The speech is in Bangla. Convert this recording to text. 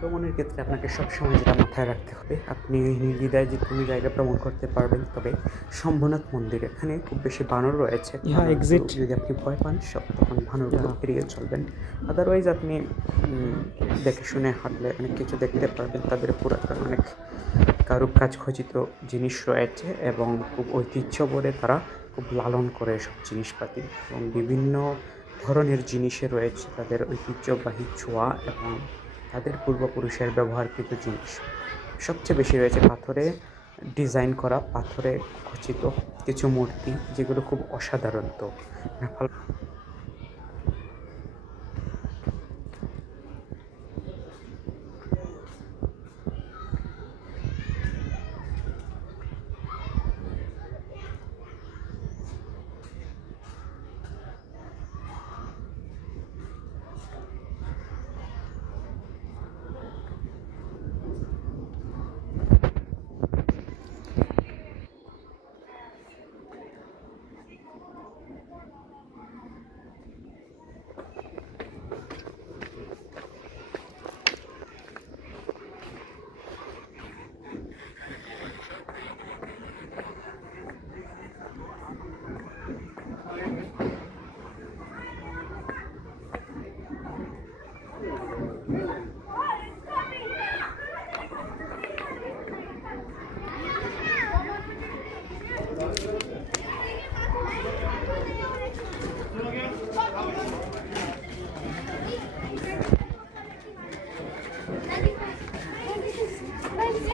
ভ্রমণের ক্ষেত্রে আপনাকে সবসময় যেটা মাথায় রাখতে হবে, আপনি নির্দ্বিধায় যে কোনো জায়গা ভ্রমণ করতে পারবেন। তবে শম্ভুনাথ মন্দির, এখানে খুব বেশি বানর রয়েছে। Yeah, exit. যদি আপনি ভয় পান তখন বানরগুলো এড়িয়ে চলবেন। আদারওয়াইজ আপনি দেখে শুনে হাঁটলে অনেক কিছু দেখতে পারবেন। তাদের পুরাতন অনেক কারুকাজ খচিত জিনিস রয়েছে এবং খুব ঐতিহ্যবোধে তারা খুব লালন করে এসব জিনিসপাতি, এবং বিভিন্ন ধরনের জিনিসে রয়েছে তাদের ঐতিহ্যবাহী ছোঁয়া এবং তাদের পূর্বপুরুষের ব্যবহারকৃত জিনিস। সবচেয়ে বেশি রয়েছে পাথরে ডিজাইন করা, পাথরে খচিত কিছু মূর্তি, যেগুলো খুব অসাধারণ। তো